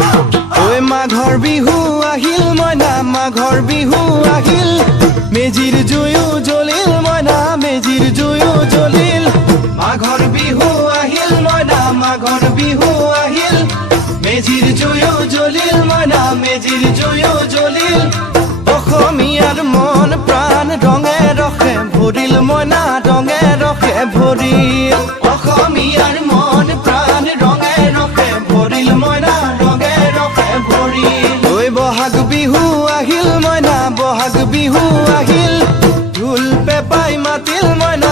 ঐ মাঘৰ বিহু আহিল মইনা মাঘৰ বিহু আহিল মেজিৰ জুয়ো জ্বলিল মইনা মেজিৰ জুয়ো জ্বলিল মাঘৰ বিহু আহিল মইনা মাঘৰ বিহু আহিল মেজিৰ জুয়ো জ্বলিল মইনা মেজিৰ জুয়ো জ্বলিল অসমীয়াৰ মন প্ৰাণ ৰঙে ৰসে ভৰিল মইনা ৰঙে ৰসে ভৰিল অসমীয়াৰ মন প্ৰাণ ৰঙে ৰসে ভৰিল মইনা ৰঙে ৰসে ভৰিল ঐ বহাগ বিহু আহিল মইনা বহাগ বিহু আহিল ঢোল পেপাই মাতিল মইনা